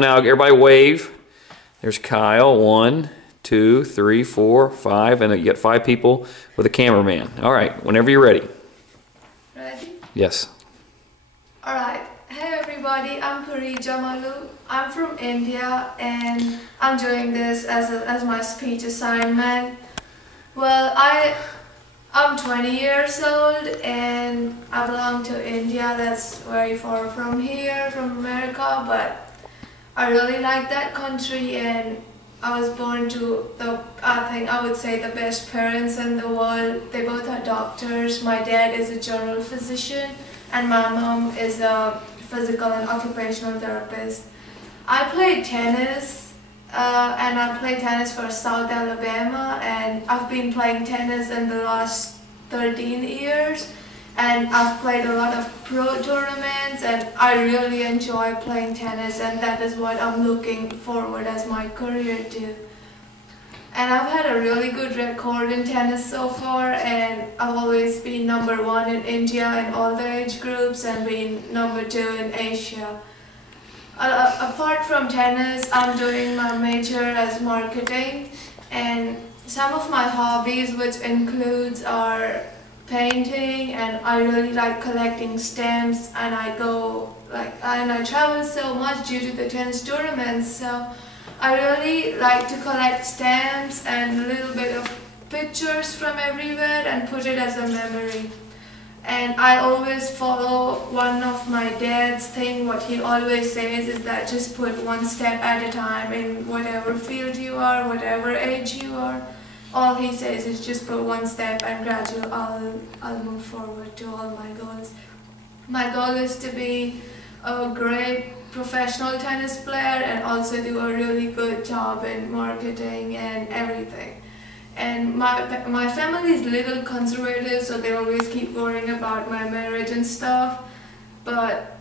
Now everybody wave. There's Kyle, 1, 2, 3, 4, 5, and you got 5 people with a cameraman. All right, whenever you're ready. Ready? Yes. All right. Hey everybody, I'm Parija Malu. I'm from India and I'm doing this as my speech assignment. Well, I'm 20 years old and I belong to India. That's very far from here, from America, but I really like that country, and I was born to I would say the best parents in the world. They both are doctors. My dad is a general physician and my mom is a physical and occupational therapist. I played tennis and I played tennis for South Alabama, and I've been playing tennis in the last 13 years. And I've played a lot of pro tournaments and I really enjoy playing tennis, and that is what I'm looking forward as my career to. And I've had a really good record in tennis so far, and I've always been #1 in India in all the age groups and been #2 in Asia. Apart from tennis, I'm doing my major as marketing, and some of my hobbies, which includes are painting, and I really like collecting stamps, and I travel so much due to the tennis tournaments, so I really like to collect stamps and a little bit of pictures from everywhere and put it as a memory. And I always follow one of my dad's thing. What he always says is that just put one step at a time in whatever field you are, whatever age you are. All he says is just put one step and gradually I'll move forward to all my goals. My goal is to be a great professional tennis player and also do a really good job in marketing and everything. And my family is a little conservative, so they always keep worrying about my marriage and stuff, but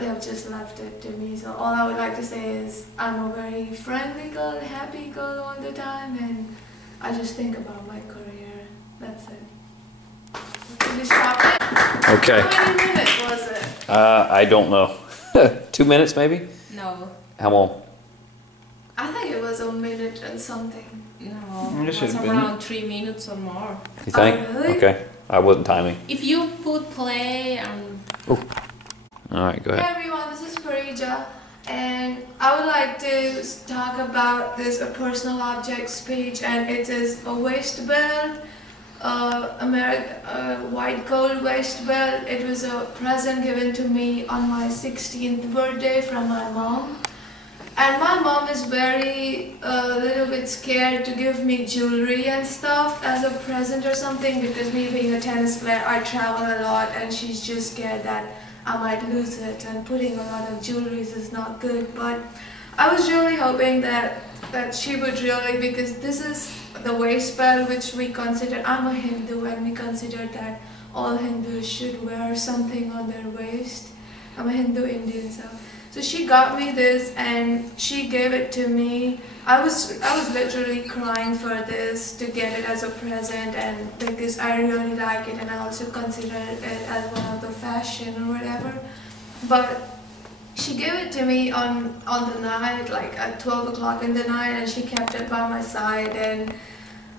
they've just left it to me. So all I would like to say is I'm a very friendly girl, happy girl all the time, and I just think about my career. That's it. Can you stop it? Okay. How many minutes was it? I don't know. 2 minutes maybe? No. How long? I think it was a minute and something. No, It it's should have been. around 3 minutes or more. You think? Oh, really? Okay. I wasn't timing. If you put play and... Oh. All right, go Hey ahead. everyone, this is Parija, and I would like to talk about this personal object speech, and it is a waist belt, white gold waist belt. It was a present given to me on my 16th birthday from my mom. And my mom is a little bit scared to give me jewelry and stuff as a present or something, because me being a tennis player, I travel a lot, and she's just scared that I might lose it, and putting a lot of jewelry is not good. But I was really hoping that she would really, because this is the waist belt which we consider, I'm a Hindu, and we consider that all Hindus should wear something on their waist. I'm a Hindu Indian, so she got me this and she gave it to me. I was literally crying for this to get it as a present, and because I really like it, and I also consider it as one of the fashion or whatever. But she gave it to me on the night, like at 12 o'clock in the night, and she kept it by my side. And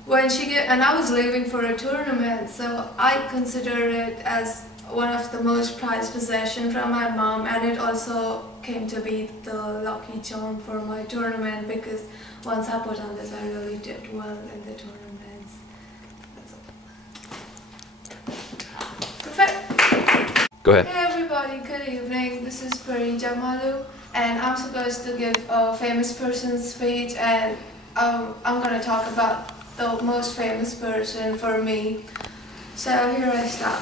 and I was leaving for a tournament, so I consider it as one of the most prized possessions from my mom, and it also came to be the lucky charm for my tournament, because once I put on this, I really did well in the tournaments. That's all. Perfect. Go ahead. Hey everybody, good evening. This is Parija Malu, and I'm supposed to give a famous person's speech, and I'm going to talk about the most famous person for me. So here I start.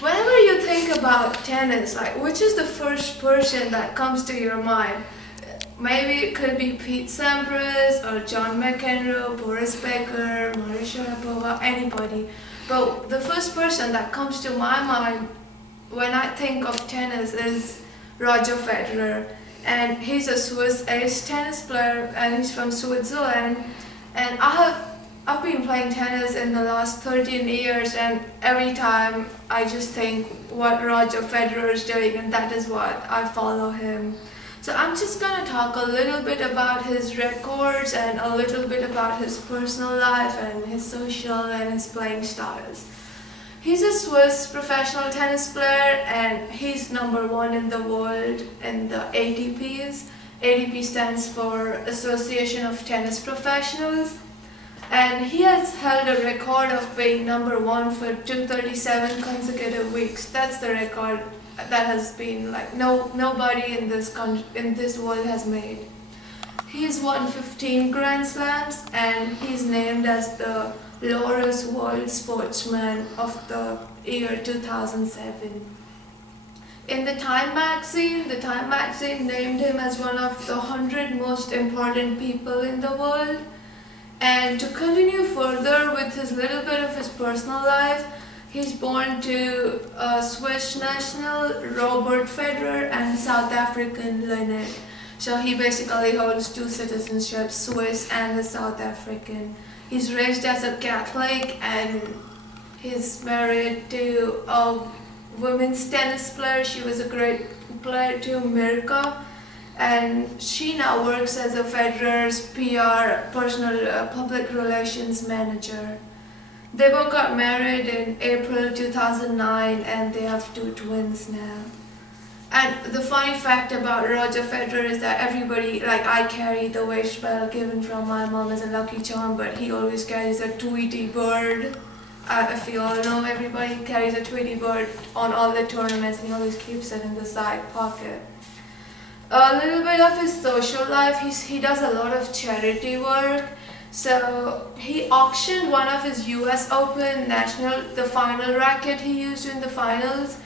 Whenever you think about tennis, like, which is the first person that comes to your mind? Maybe it could be Pete Sampras or John McEnroe, Boris Becker, Maria Sharapova, anybody. But the first person that comes to my mind when I think of tennis is Roger Federer. And he's a Swiss ace tennis player, and he's from Switzerland. And I've been playing tennis in the last 13 years, and every time I just think what Roger Federer is doing, and that is what I follow him. So I'm just gonna talk a little bit about his records and a little bit about his personal life and his social and his playing styles. He's a Swiss professional tennis player and he's #1 in the world in the ATPs. ATP stands for Association of Tennis Professionals. And he has held a record of being #1 for 237 consecutive weeks. That's the record that has been like nobody in this world has made. He's won 15 Grand Slams and he's named as the Laureus World Sportsman of the year 2007. In the Time magazine named him as one of the 100 most important people in the world. And to continue further with his little bit of his personal life, he's born to a Swiss national, Robert Federer, and South African lineage. So he basically holds 2 citizenships, Swiss and the South African. He's raised as a Catholic and he's married to a women's tennis player. She was a great player too, Mirka. And she now works as a Federer's PR, personal public relations manager. They both got married in April 2009 and they have 2 twins now. And the funny fact about Roger Federer is that everybody, like I carry the waist belt given from my mom as a lucky charm, but he always carries a Tweety bird. If you all know, everybody carries a Tweety bird on all the tournaments and he always keeps it in the side pocket. A little bit of his social life, he does a lot of charity work. So he auctioned one of his US Open the final racket he used in the finals,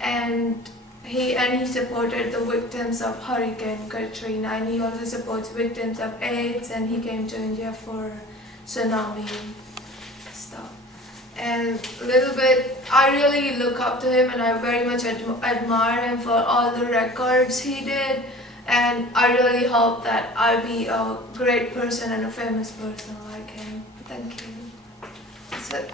and he supported the victims of Hurricane Katrina, and he also supports victims of AIDS, and he came to India for tsunami stuff. And a little bit, I really look up to him and I very much admire him for all the records he did, and I really hope that I'll be a great person and a famous person like him. Thank you. That's it.